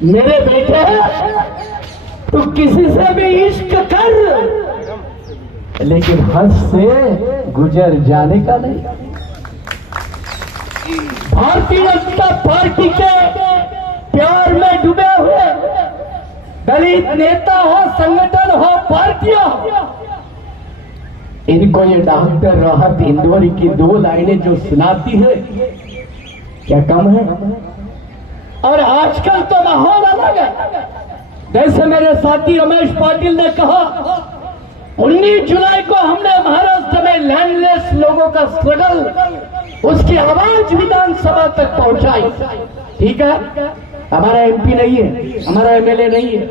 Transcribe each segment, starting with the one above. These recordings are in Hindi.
मेरे बेटे तू किसी से भी इश्क कर, लेकिन हद से गुजर जाने का नहीं। भारतीय जनता पार्टी के प्यार में डूबे हुए दलित नेता हो, संगठन हो, पार्टियां हो, इनको ये डॉक्टर राहत इंदौरी की 2 लाइनें जो सुनाती है क्या कम है? और आजकल तो माहौल अलग है। जैसे मेरे साथी रमेश पाटिल ने कहा, 19 जुलाई को हमने महाराष्ट्र में लैंडलेस लोगों का स्ट्रगल, उसकी आवाज विधानसभा तक पहुंचाई। ठीक है, हमारा एमपी नहीं है, हमारा एमएलए नहीं है।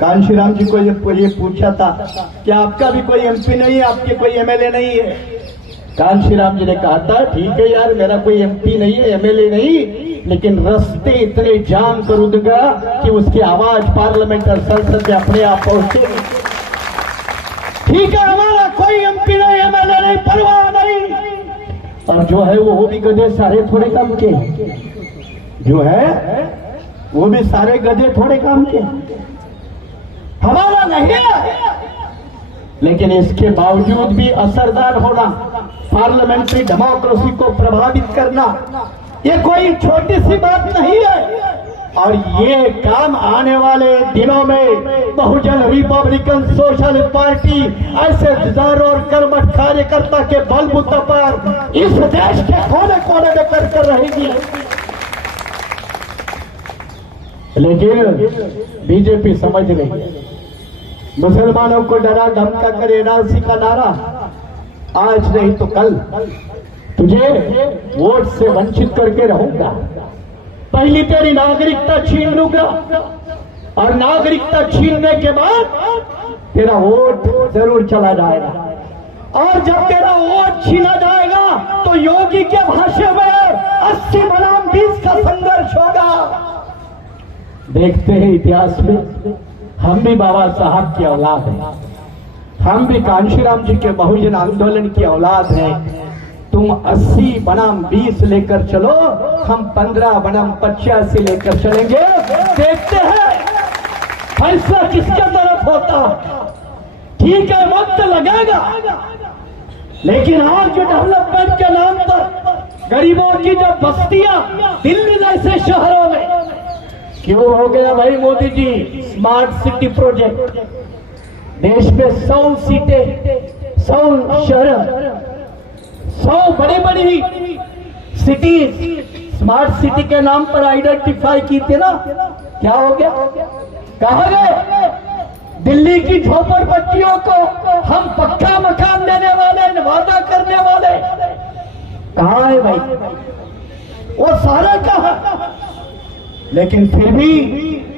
कांशीराम जी को ये पूछा था कि आपका भी कोई एमपी नहीं है, आपके कोई एमएलए नहीं है। कांशीराम जी ने कहा था ठीक है यार, मेरा कोई एमपी नहीं है, एमएलए नहीं, लेकिन रास्ते इतने जाम कर दूंगा कि उसकी आवाज पार्लियामेंट और संसद में अपने आप पहुंचे। ठीक है, हमारा कोई एमपी नहीं, एमएलए नहीं, परवाह नहीं। और जो है वो भी गधे सारे थोड़े काम के, जो है वो भी सारे गधे थोड़े काम के, हमारा नहीं है। लेकिन इसके बावजूद भी असरदार होना, पार्लियामेंट्री डेमोक्रेसी को प्रभावित करना, ये कोई छोटी सी बात नहीं है। और ये काम आने वाले दिनों में बहुजन रिपब्लिकन सोशल पार्टी ऐसे हजारों और कर्मठ कार्यकर्ता के बलबूते पर इस देश के कोने कोने में कर रहेगी। लेकिन बीजेपी समझ रही है, मुसलमानों को डरा धमका कर एनआरसी का नारा, आज नहीं तो कल तुझे वोट से वंचित करके रहूंगा, पहली तेरी नागरिकता छीन लूंगा, और नागरिकता छीनने के बाद तेरा वोट जरूर चला जाएगा। और जब तेरा वोट छीना जाएगा तो योगी के भाषण में 80 बनाम 20 का संघर्ष होगा। देखते हैं इतिहास में, हम भी बाबा साहब की औलाद हैं, हम भी कांशीराम जी के बहुजन आंदोलन की औलाद हैं। तुम 80 बनाम 20 लेकर चलो, हम 15 बनाम 85 लेकर चलेंगे। देखते हैं फैसला किसके तरफ होता। ठीक है, वक्त लगेगा, लेकिन आज जो डेवलपमेंट के नाम पर गरीबों की जो बस्तियां दिल्ली जैसे शहरों में क्यों हो गया भाई Modi ji? Smart city project, देश में 100 सीटें, 100 शहर, 100 बड़ी बड़ी सिटीज स्मार्ट सिटी के नाम पर आइडेंटिफाई की थी ना, क्या हो गया? कहा गए? दिल्ली की झोपड़पट्टियों को हम पक्का मकान देने वाले, वादा करने वाले, कहाँ है भाई? वो सारा कहा। लेकिन फिर भी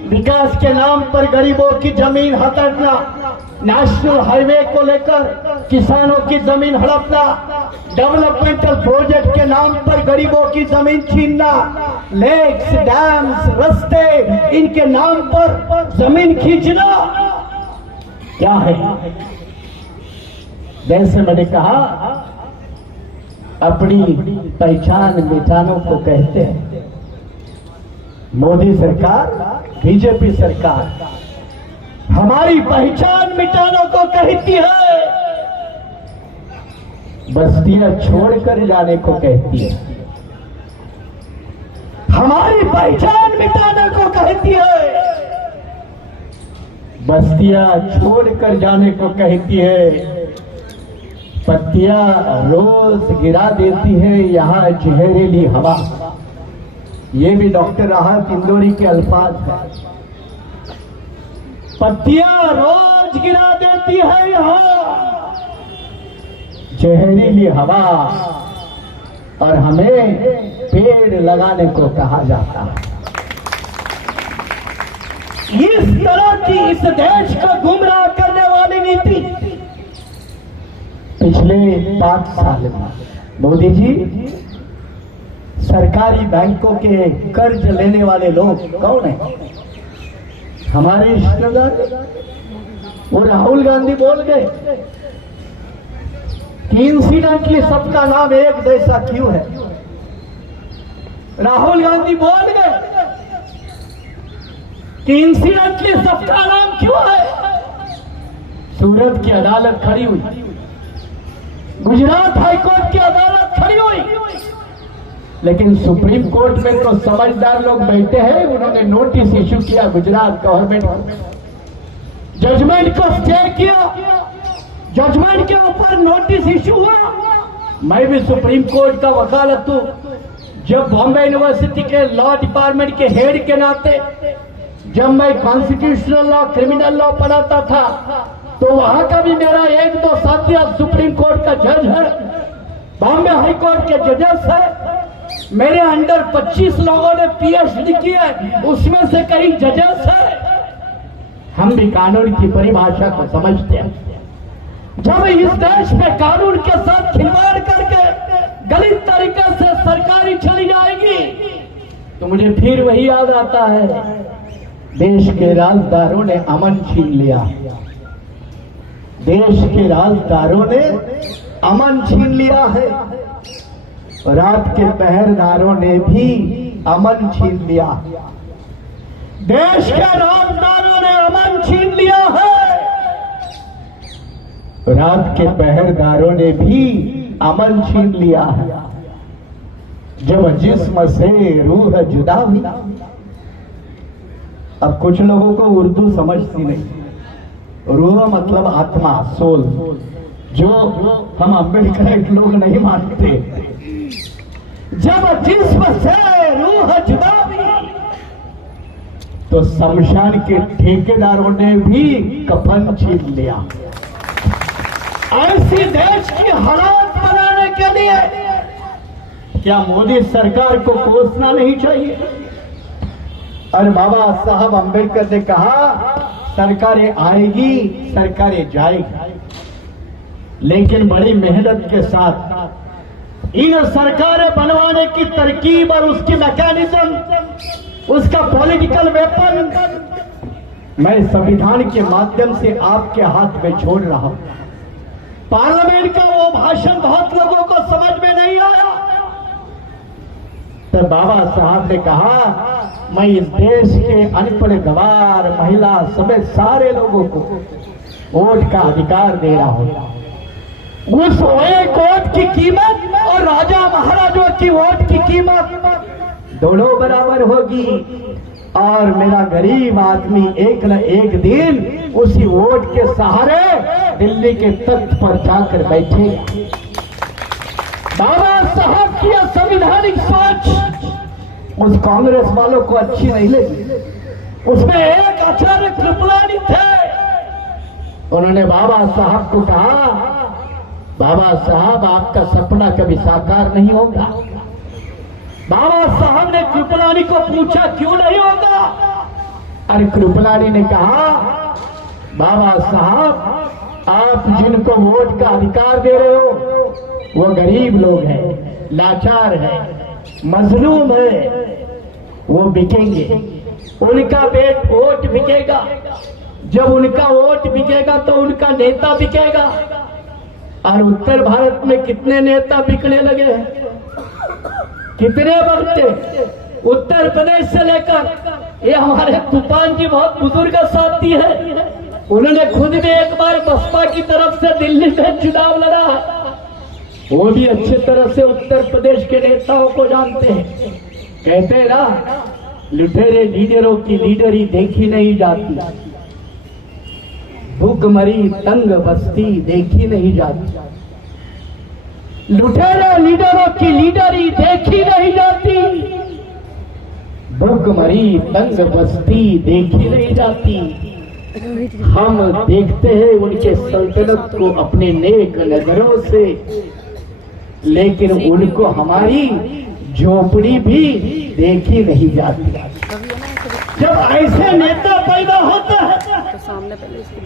विकास के नाम पर गरीबों की जमीन हड़पना, नेशनल हाईवे को लेकर किसानों की जमीन हड़पना, डेवलपमेंटल प्रोजेक्ट के नाम पर गरीबों की जमीन छीनना, लेक्स, डैम्स, रास्ते, इनके नाम पर जमीन खींचना, क्या है? जैसे मैंने कहा, अपनी पहचान मिटानों को कहते हैं। मोदी सरकार, बीजेपी सरकार हमारी पहचान मिटानों को कहती है, बस्तियां छोड़कर जाने को कहती है। हमारी पहचान मिटाने को कहती है, बस्तियां छोड़कर जाने को कहती है। पत्तियां रोज गिरा देती है यहाँ जहरीली हवा। ये भी डॉक्टर राहत इंदौरी के अल्फाज है। पत्तियां रोज गिरा देती है यहाँ जहरीली हवा, और हमें पेड़ लगाने को कहा जाता है। इस तरह की इस देश को गुमराह करने वाली नीति पिछले 5 साल में मोदी जी, सरकारी बैंकों के कर्ज लेने वाले लोग कौन है? हमारे रिश्तेदार। वो राहुल गांधी बोल गए कि इंसिडेंटली सबका नाम एक जैसा क्यों है? राहुल गांधी बोल गए कि इंसिडेंटली सबका नाम क्यों है। सूरत की अदालत खड़ी हुई, गुजरात हाईकोर्ट की अदालत खड़ी हुई, लेकिन सुप्रीम कोर्ट में तो समझदार लोग बैठे हैं। उन्होंने नोटिस इशू किया गुजरात गवर्नमेंट को, जजमेंट को स्टे किया, जजमेंट के ऊपर नोटिस इशू हुआ। मैं भी सुप्रीम कोर्ट का वकालत हूं। जब बॉम्बे यूनिवर्सिटी के लॉ डिपार्टमेंट के हेड के नाते जब मैं कॉन्स्टिट्यूशनल लॉ, क्रिमिनल लॉ पढ़ाता था, तो वहां का भी मेरा एक दो साथी अब सुप्रीम कोर्ट का जज है, बॉम्बे हाई कोर्ट के जजेस है। मेरे अंडर 25 लोगों ने पीएचडी की है, उसमें से कई जजेस है। हम भी कानून की परिभाषा को समझते हैं। जब इस देश में कानून के साथ खिलवाड़ करके गलत तरीके से सरकारी चली जाएगी, तो मुझे फिर वही याद आता है, देश के राजदारों ने अमन छीन लिया, देश के राजदारों ने अमन छीन लिया है, रात के पहरेदारों ने भी अमन छीन लिया, देश के राजदारों ने अमन छीन लिया है, रात के पहरेदारों ने भी अमन छीन लिया है। जब जिस्म से रूह जुदा हुई। अब कुछ लोगों को उर्दू समझती नहीं। रूह मतलब आत्मा, सोल, जो हम अम्बेडकर लोग नहीं मानते। जब जिस्म से रूह जुदा हुई, तो शमशान के ठेकेदारों ने भी कफन छीन लिया। ऐसी देश की हालात बनाने के लिए क्या मोदी सरकार को कोसना नहीं चाहिए? और बाबा साहब अम्बेडकर ने कहा, सरकारें आएगी, सरकारें जाएगी, लेकिन बड़ी मेहनत के साथ इन सरकारें बनवाने की तरकीब और उसकी मैकेनिज्म, उसका पॉलिटिकल वेपन मैं संविधान के माध्यम से आपके हाथ में छोड़ रहा हूं। पार्लियामेंट का वो भाषण बहुत लोगों को समझ में नहीं आया, तो बाबा साहब ने कहा, मैं इस देश के अनपढ़ गवार, महिला समेत सारे लोगों को वोट का अधिकार दे रहा हूं। उस एक वोट की कीमत और राजा महाराजों की वोट की कीमत दोनों बराबर होगी, और मेरा गरीब आदमी एक न एक दिन उसी वोट के सहारे दिल्ली के तख्त पर जाकर बैठेगा। बाबा साहब की संवैधानिक सोच उस कांग्रेस वालों को अच्छी नहीं लगी। उसमें एक आचार्य कृपलानी थे, उन्होंने बाबा साहब को कहा, बाबा साहब आपका सपना कभी साकार नहीं होगा। बाबा साहब ने कृपलानी को पूछा, क्यों नहीं होगा? अरे कृपलानी ने कहा, बाबा साहब आप जिनको वोट का अधिकार दे रहे हो वो गरीब लोग हैं, लाचार हैं, मजलूम हैं, वो बिकेंगे, उनका वोट बिकेगा। जब उनका वोट बिकेगा तो उनका नेता बिकेगा। और उत्तर भारत में कितने नेता बिकने लगे हैं, कितने बनते? उत्तर प्रदेश से लेकर ये हमारे तूफान जी बहुत बुजुर्ग साथी है, उन्होंने खुद भी एक बार बसपा की तरफ से दिल्ली में चुनाव लड़ा। वो भी अच्छी तरह से उत्तर प्रदेश के नेताओं को जानते हैं। कहते हैं ना, लुटेरे लीडरों की लीडरी देखी नहीं जाती, भूखमरी तंग बस्ती देखी नहीं जाती। लुटेरे लीडरों की लीडरी देखी नहीं जाती, भूखमरी तंग बस्ती देखी नहीं जाती। हम देखते हैं उनके सल्तनत को अपने नेक नजरों से, लेकिन उनको हमारी झोपड़ी भी देखी नहीं जाती। जब ऐसे नेता पैदा होता है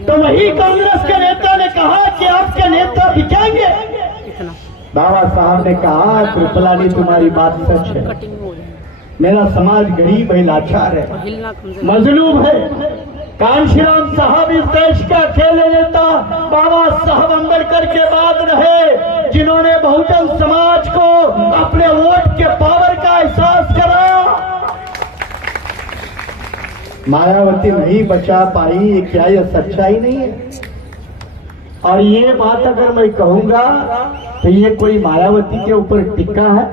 तो वही कांग्रेस के नेता ने कहा कि आपके नेता बिकेंगे। बाबा साहब ने कहा, कृपलानी तुम्हारी बात सच है, मेरा समाज गरीब है, लाचार है, मजलूम है। कांशीराम साहब इस देश के अकेले नेता बाबा साहब अम्बेडकर के बाद रहे जिन्होंने बहुजन समाज को अपने वोट के पावर का एहसास कराया। मायावती नहीं बचा पाई, क्या यह सच्चाई नहीं है? और ये बात अगर मैं कहूंगा तो ये कोई मायावती के ऊपर टिक्का है?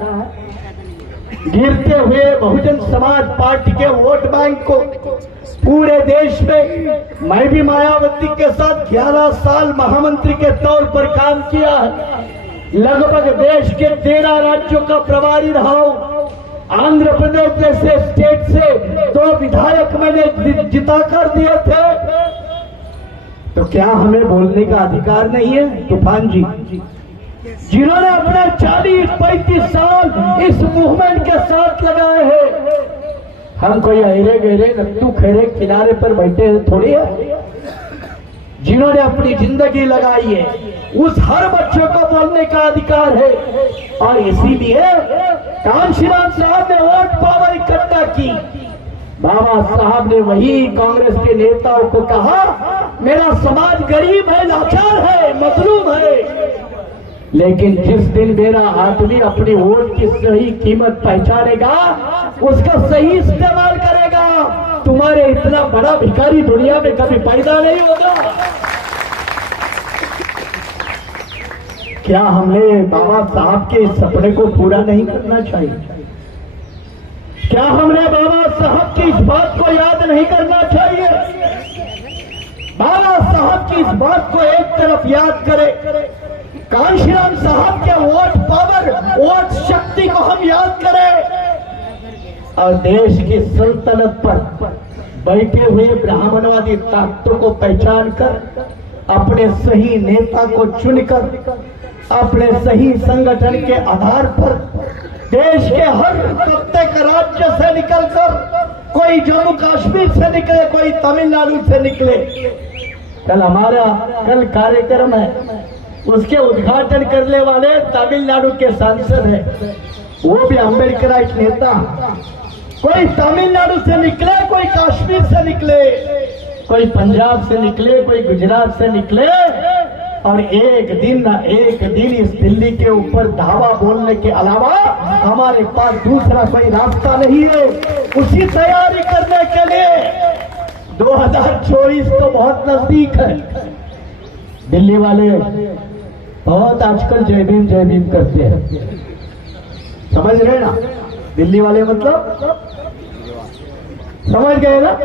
गिरते हुए बहुजन समाज पार्टी के वोट बैंक को पूरे देश में मैं भी मायावती के साथ 11 साल महामंत्री के तौर पर काम किया है। लगभग देश के 13 राज्यों का प्रभारी रहा हूं। आंध्र प्रदेश जैसे स्टेट से 2 विधायक मैंने जिता कर दिए थे। तो क्या हमें बोलने का अधिकार नहीं है? तूफान जी जिन्होंने अपने 40-35 साल इस मूवमेंट के साथ लगाए हैं, हम कोई अरे गहरे नत्तू खैरे किनारे पर बैठे हैं थोड़ी है। जिन्होंने अपनी जिंदगी लगाई है उस हर बच्चे को बोलने का अधिकार है। और इसीलिए कांशीराम साहब ने वोट पावर इकट्ठा की। बाबा साहब ने वही कांग्रेस के नेताओं को कहा, मेरा समाज गरीब है, लाचार है, मजलूम है, लेकिन जिस दिन मेरा आदमी अपनी वोट की सही कीमत पहचानेगा, उसका सही इस्तेमाल करेगा, तुम्हारे इतना बड़ा भिखारी दुनिया में कभी पैदा नहीं होगा। क्या हमने बाबा साहब के इस सपने को पूरा नहीं करना चाहिए? क्या हमने बाबा साहब की इस बात को याद नहीं करना चाहिए? बाबा साहब की इस बात को एक तरफ याद करें, कांशीराम साहब के वोट पावर, वोट शक्ति को हम याद करें और देश की सल्तनत पर बैठे हुए ब्राह्मणवादी ताकतों को पहचान कर अपने सही नेता को चुनकर अपने सही संगठन के आधार पर देश के हर प्रत्येक राज्य से निकलकर, कोई जम्मू कश्मीर से निकले, कोई तमिलनाडु से निकले। कल कार्यक्रम है, उसके उद्घाटन करने वाले तमिलनाडु के सांसद हैं, वो भी अम्बेडकराइट नेता। कोई तमिलनाडु से निकले, कोई कश्मीर से निकले, कोई पंजाब से निकले, कोई गुजरात से निकले, और एक दिन इस दिल्ली के ऊपर धावा बोलने के अलावा हमारे पास दूसरा कोई रास्ता नहीं है। उसी तैयारी करने के लिए 2024 तो बहुत नजदीक है। दिल्ली वाले बहुत आजकल जय भीम करते हैं, समझ रहे ना? दिल्ली वाले मतलब समझ गए ना?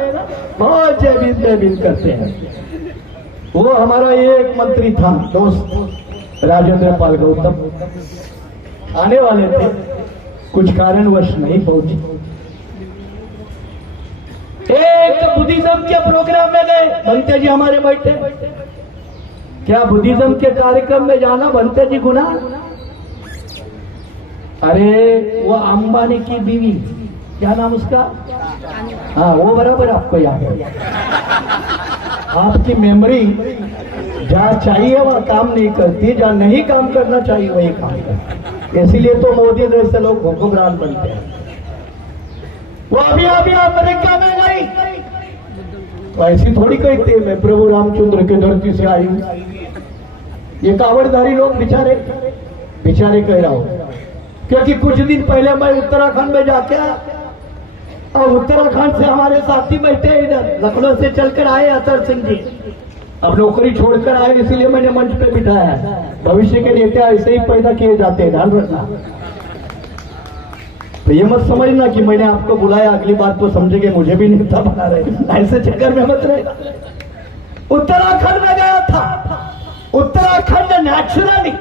बहुत जय भीम करते हैं। वो हमारा एक मंत्री था दोस्त राजेंद्र पाल गौतम, आने वाले थे, कुछ कारणवश नहीं पहुंचे। एक बुद्धिज्म के प्रोग्राम में गए, बनते जी हमारे बैठे। क्या बुद्धिज्म के कार्यक्रम में जाना बनते जी गुनाह? अरे वो अंबानी की बीवी, क्या नाम उसका? हाँ, वो बराबर आपको याद है। आपकी मेमोरी जहाँ चाहिए वहाँ काम नहीं करती, जहाँ नहीं काम करना चाहिए वही काम करती। इसीलिए तो मोदी जैसे लोग हुक्मरान बनते हैं। वो अभी अमेरिका में गई तो ऐसी थोड़ी कहते मैं प्रभु रामचंद्र के धरती से आई हूँ। ये कावड़धारी लोग बेचारे कह रहा हूँ, क्योंकि कुछ दिन पहले मैं उत्तराखंड में जाके आया और उत्तराखंड से हमारे साथी बैठे इधर लखनऊ से चलकर आए अतर सिंह जी। अब नौकरी छोड़कर आए, इसीलिए मैंने मंच पे बिठाया है। भविष्य के नेता ऐसे ही पैदा किए जाते हैं, ध्यान रखना। तो ये मत समझना कि मैंने आपको बुलाया, अगली बात तो समझेंगे मुझे भी नेता बना रहे, ऐसे चक्कर में मत रहे। उत्तराखंड में गया था। उत्तराखंड नेचुरली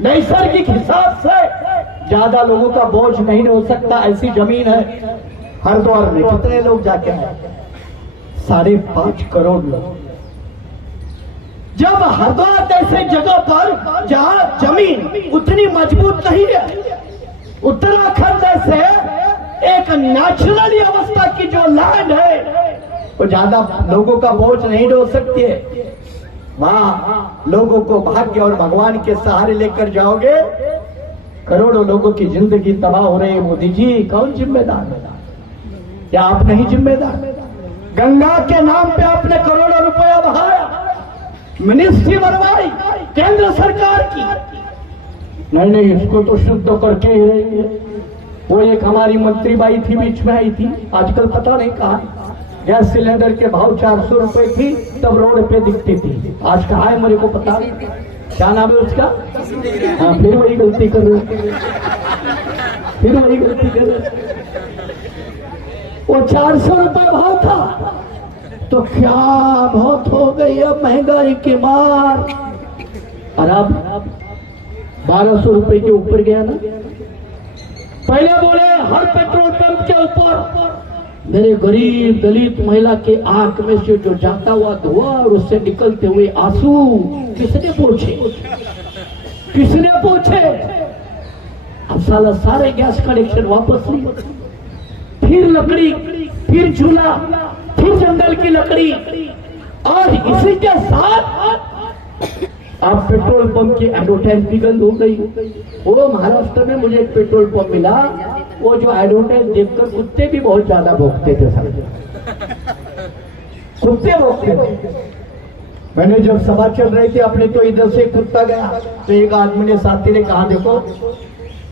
नैसर्गिक हिसाब से ज्यादा लोगों का बोझ नहीं हो सकता, ऐसी जमीन है। हरिद्वार में कितने लोग जाके आए? 5.5 करोड़ लोग। जब हरिद्वार जैसे जगह पर जहां जमीन उतनी मजबूत नहीं है, उत्तराखंड जैसे एक नेचुरली अवस्था की जो लैंड है, वो ज्यादा लोगों का बोझ नहीं ढो सकती है। वहां लोगों को भाग्य और भगवान के सहारे लेकर जाओगे, करोड़ों लोगों की जिंदगी तबाह हो रही है। मोदी जी कौन जिम्मेदार है? क्या आप नहीं जिम्मेदार? गंगा के नाम पे आपने करोड़ों रुपया बहाया, मिनिस्ट्री बनवाई केंद्र सरकार की। नहीं, इसको तो शुद्ध करके ही रही है। वो एक हमारी मंत्री बाई थी, बीच में आई थी, आजकल पता नहीं कहा। गैस सिलेंडर के भाव 400 रुपए थी, तब रोड पे दिखती थी। आज कहाँ है मेरे को पता नहीं, क्या नाम है उसका? हाँ, फिर वही गलती कर रहे, फिर वही गलती कर रहे। वो 400 रुपए भाव था, तो क्या बहुत हो गई अब महंगाई की मार। और अब 1200 रुपए के ऊपर गया ना। पहले बोले हर पेट्रोल पंप के ऊपर मेरे गरीब दलित महिला के आंख में से जो जाता हुआ धुआं और उससे निकलते हुए आंसू किसने पोंछे, किसने पोंछे? अब साला सारे गैस कनेक्शन वापस लिए, फिर लकड़ी, फिर चूल्हा, फिर जंगल की लकड़ी। और इसी के साथ अब पेट्रोल पंप की एडवर्टाइज भी बंद हो गई। वो महाराष्ट्र में मुझे एक पेट्रोल पंप मिला, वो जो एडवर्टाइज देखकर कुत्ते भी बहुत ज्यादा भौंकते थे, सब कुत्ते भौंकते थे। मैंने जब सभा चल रही थी अपने, तो इधर से कुत्ता गया, तो एक आदमी ने, साथी ने कहा देखो,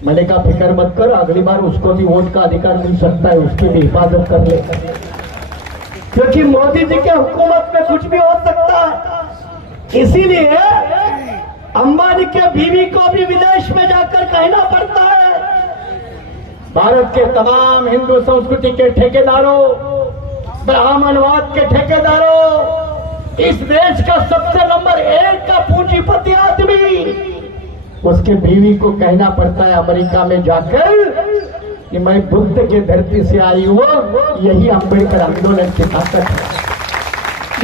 मैंने कहा फिक्र मत कर, अगली बार उसको भी वोट का अधिकार मिल सकता है, उसकी भी हिफाजत कर ले, क्योंकि मोदी जी के हुकूमत में कुछ भी हो सकता है। इसीलिए अंबानी के बीवी को भी विदेश में जाकर कहना पड़ता है, भारत के तमाम हिंदू संस्कृति के ठेकेदारों, ब्राह्मणवाद के ठेकेदारों, इस देश का सबसे नंबर 1 का पूंजीपति आदमी, उसके बीवी को कहना पड़ता है अमेरिका में जाकर कि मैं बुद्ध के धरती से आई हूं। यही अम्बेडकर आंदोलन की ताकत है,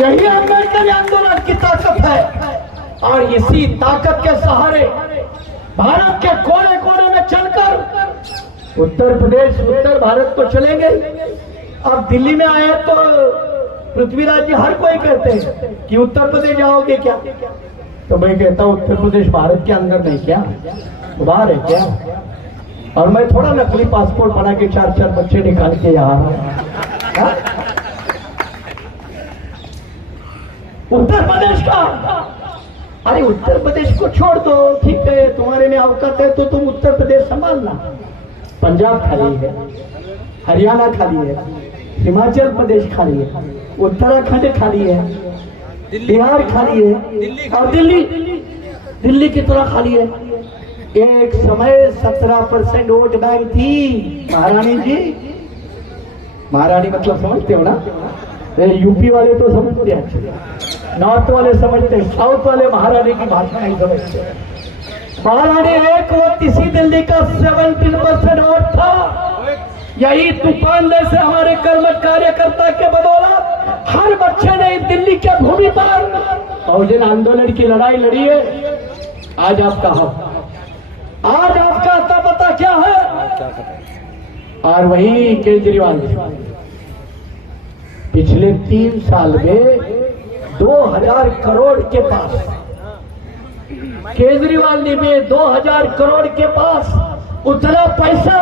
यही अम्बेडकर आंदोलन की ताकत है। और इसी ताकत के सहारे भारत के कोने कोने में चलकर उत्तर प्रदेश, उत्तर भारत तो चलेंगे। अब दिल्ली में आए तो पृथ्वीराज जी हर कोई कहते हैं कि उत्तर प्रदेश जाओगे क्या, तो मैं कहता हूं उत्तर प्रदेश भारत के अंदर नहीं, क्या बाहर है क्या? और मैं थोड़ा नकली पासपोर्ट बना के 4-4 बच्चे निकाल के यहाँ, उत्तर प्रदेश का। अरे उत्तर प्रदेश को छोड़ दो, ठीक है, तुम्हारे में अवकात है तो तुम उत्तर प्रदेश संभालना। पंजाब खाली है, हरियाणा खाली है, हिमाचल प्रदेश खाली है, उत्तराखंड खाली है, बिहार खाली है, और दिल्ली की तरह खाली है। एक समय 17% वोट बैंक थी महारानी जी। महारानी मतलब समझते हो ना? यूपी वाले तो समझते हैं, नॉर्थ वाले समझते हैं, साउथ वाले महारानी की भाषा नहीं समझते। महारानी एक वक्त इसी दिल्ली का 17% वोट था। यही तूफान जैसे हमारे कर्मठ कार्यकर्ता के बदौलत हर बच्चे ने दिल्ली के भूमि पर और जिन आंदोलन की लड़ाई लड़ी है, आज आपका हक, आज आपका अता पता क्या है? और वही केजरीवाल पिछले 3 साल में 2000 करोड़ के पास, केजरीवाल ने में 2000 करोड़ के पास उतना पैसा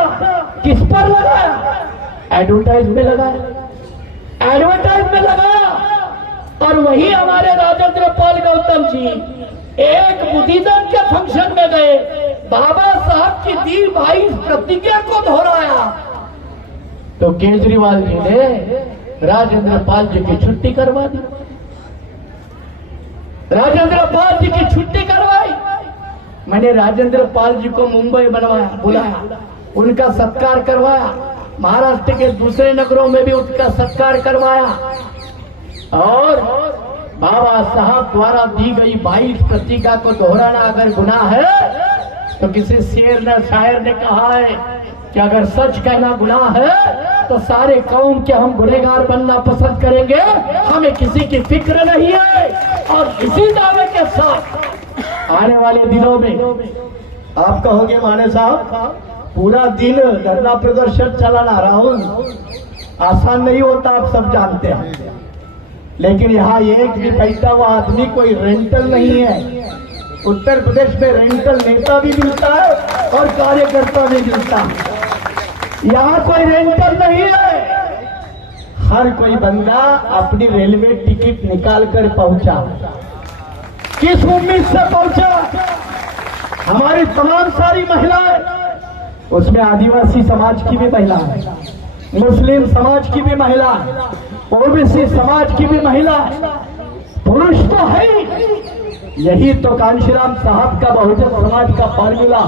किस पर लगाया? एडवर्टाइज में लगाया, एडवर्टाइज में लगाया। और वही हमारे राजेंद्र पाल गौतम जी एक बुद्धिदम के फंक्शन में गए, बाबा साहब की दी भाई प्रतिज्ञा को दोहराया, तो केजरीवाल जी ने राजेंद्र पाल जी की छुट्टी करवा दी, राजेंद्र पाल जी की छुट्टी करवाई। मैंने राजेंद्र पाल जी को मुंबई बुलाया, उनका सत्कार करवाया, महाराष्ट्र के दूसरे नगरों में भी उसका सत्कार करवाया। और बाबा साहब द्वारा दी गई 22 प्रतिज्ञा को दोहराना अगर गुनाह है, तो किसी शेर ने, शायर ने कहा है कि अगर सच कहना गुनाह है तो सारे कौम के हम गुनहगार बनना पसंद करेंगे, हमें किसी की फिक्र नहीं है। और इसी दावे के साथ आने वाले दिनों में आप कहोगे माने साहब पूरा दिन धरना प्रदर्शन चलाना, राहुल आसान नहीं होता, आप सब जानते हैं। लेकिन यहाँ एक भी बैठा हुआ आदमी कोई रेंटल नहीं है। उत्तर प्रदेश में रेंटल नेता भी मिलता है और कार्यकर्ता भी मिलता है। यहाँ कोई रेंटल नहीं है, हर कोई बंदा अपनी रेलवे टिकट निकाल कर पहुंचा। किस उम्मीद से पहुंचा? हमारी तमाम सारी महिलाएं, उसमें आदिवासी समाज की भी महिला है, मुस्लिम समाज की भी महिला है, ओबीसी समाज की भी महिला, पुरुष तो है ही। यही तो कांशीराम साहब का बहुजन समाज का फॉर्मूला,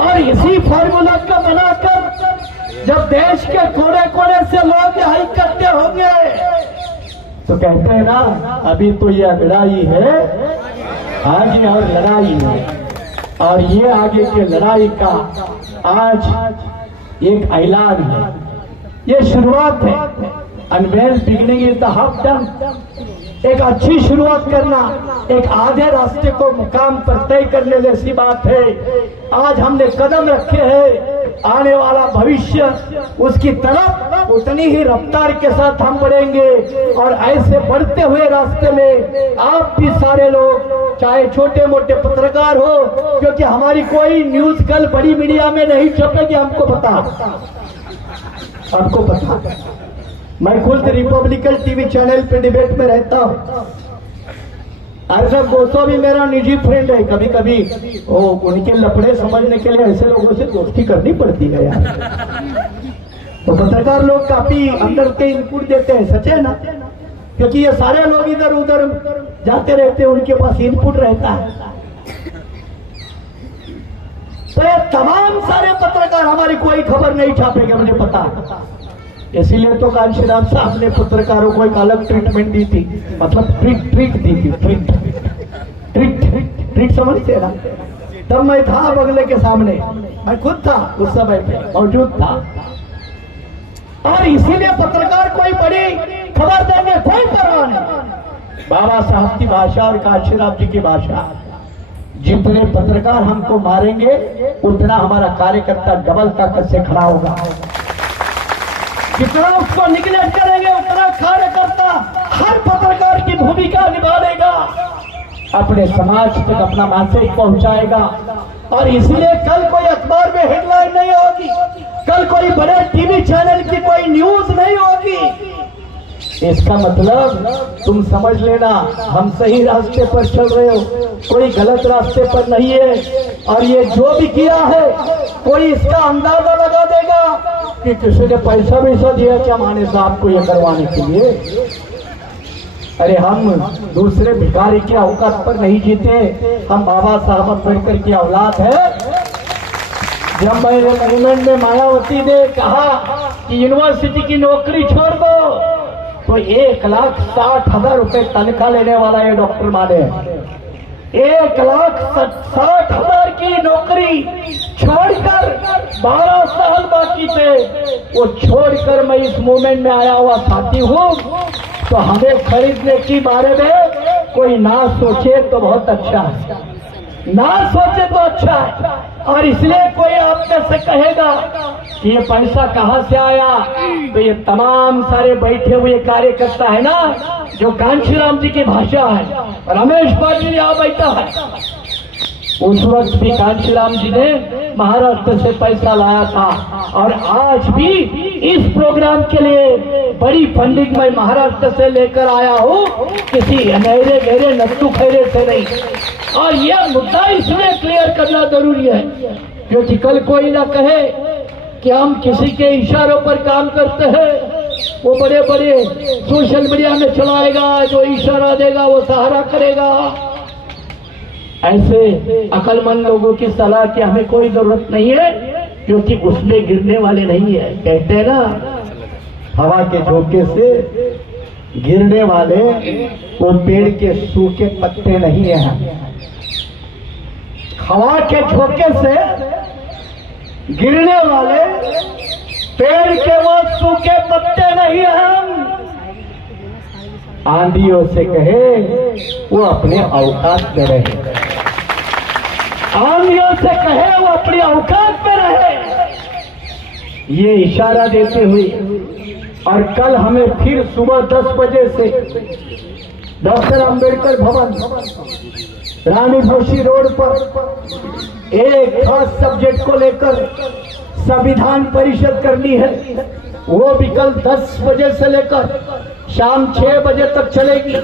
और इसी फॉर्मूला को बनाकर जब देश के कोने कोने से लोग यहाँ इकट्ठे होंगे तो कहते हैं ना, अभी तो ये लड़ाई है, आगे और लड़ाई है। और ये आगे की लड़ाई का आज एक ऐलान है, ये शुरुआत है। Unwell beginning is the half done. एक अच्छी शुरुआत करना एक आधे रास्ते को मुकाम पर तय करने जैसी बात है। आज हमने कदम रखे हैं, आने वाला भविष्य उसकी तरफ उतनी ही रफ्तार के साथ हम बढ़ेंगे। और ऐसे बढ़ते हुए रास्ते में आप भी सारे लोग, चाहे छोटे मोटे पत्रकार हो, क्योंकि हमारी कोई न्यूज कल बड़ी मीडिया में नहीं छपेगी, हमको पता, आपको पता। मैं खुद रिपब्लिकन टीवी चैनल पे डिबेट में रहता हूँ। अर्षद गोस्वामी मेरा निजी फ्रेंड है। कभी कभी वो उनके लफड़े समझने के लिए ऐसे लोगों से दोस्ती करनी पड़ती है यार। तो पत्रकार लोग काफी अंदर के इनपुट देते हैं, सच है ना, क्योंकि ये सारे लोग इधर उधर जाते रहते हैं, उनके पास इनपुट रहता है। तो ये तमाम सारे पत्रकार हमारी कोई खबर नहीं छापेंगे, मुझे पता है। इसीलिए तो कांशीराम साहब ने पत्रकारों को एक अलग ट्रीटमेंट दी थी, मतलब ट्रीट दी थी, ट्रीट समझते ना। तब मैं था बगले के सामने, मैं खुद था उस समय पे मौजूद था। और इसीलिए पत्रकार कोई बड़ी खबर देंगे, कोई परवाह नहीं। बाबा साहब की भाषा और कांशीराम जी की भाषा, जितने पत्रकार हमको मारेंगे उतना हमारा कार्यकर्ता डबल ताकत से खड़ा होगा। जितना उसको निगलेक्ट करेंगे उतना कार्यकर्ता हर पत्रकार की भूमिका निभाएगा, अपने समाज तक अपना मैसेज पहुंचाएगा। और इसलिए कल कोई अखबार में हेडलाइन नहीं होगी, कल कोई बड़े टीवी चैनल की कोई न्यूज नहीं होगी। इसका मतलब तुम समझ लेना, हम सही रास्ते पर चल रहे हो, कोई गलत रास्ते पर नहीं है। और ये जो भी किया है, कोई इसका अंदाजा लगा देगा कि किसी ने पैसा वैसा दिया क्या माने साहब को ये करवाने के लिए। अरे हम दूसरे भिखारी की औकात पर नहीं जीते, हम बाबा साहब अम्बेडकर की औलाद है। जब मेरे मूवमेंट में मायावती ने कहा कि यूनिवर्सिटी की नौकरी छोड़ दो, तो 1,60,000 रुपए तनख्वाह लेने वाला ये डॉक्टर माने, 1,60,000 की नौकरी छोड़कर 12 साल बाकी थे, वो छोड़कर मैं इस मूवमेंट में आया हुआ साथी हूँ। तो हमें खरीदने के बारे में कोई ना सोचे तो बहुत अच्छा है, ना सोचे तो अच्छा है। और इसलिए कोई आपने से कहेगा कि ये पैसा कहाँ से आया, तो ये तमाम सारे बैठे हुए कार्यकर्ता है ना, जो कांशीराम जी की भाषा है। रमेश पाटिल यहाँ बैठा है, उस वक्त भी कांशीराम जी ने महाराष्ट्र से पैसा लाया था। और आज भी इस प्रोग्राम के लिए बड़ी फंडिंग मैं महाराष्ट्र से लेकर आया हूँ, किसी अनेरे गहरे नत्थू खैरे से नहीं। और यह मुद्दा इसलिए क्लियर करना जरूरी है, क्योंकि कल कोई ना कहे कि हम किसी के इशारों पर काम करते हैं, वो बड़े बड़े सोशल मीडिया में चलाएगा, जो इशारा देगा वो सहारा करेगा। ऐसे अकलमंद लोगों की सलाह की हमें कोई जरूरत नहीं है, क्योंकि उसमें गिरने वाले नहीं है। कहते हैं ना, हवा के झोंके से गिरने वाले वो पेड़ के सूखे पत्ते नहीं है। हवा के झोंके से गिरने वाले पेड़ के वो सूखे पत्ते नहीं हम। आंधियों से कहे वो अपने औकात में रहे, आंधियों से कहे वो अपनी औकात में रहे, ये इशारा देते हुए। और कल हमें फिर सुबह 10 बजे से डॉक्टर अंबेडकर भवन, रानी जोशी रोड पर एक खास सब्जेक्ट को लेकर संविधान परिषद करनी है। वो भी कल 10 बजे से लेकर शाम 6 बजे तक चलेगी।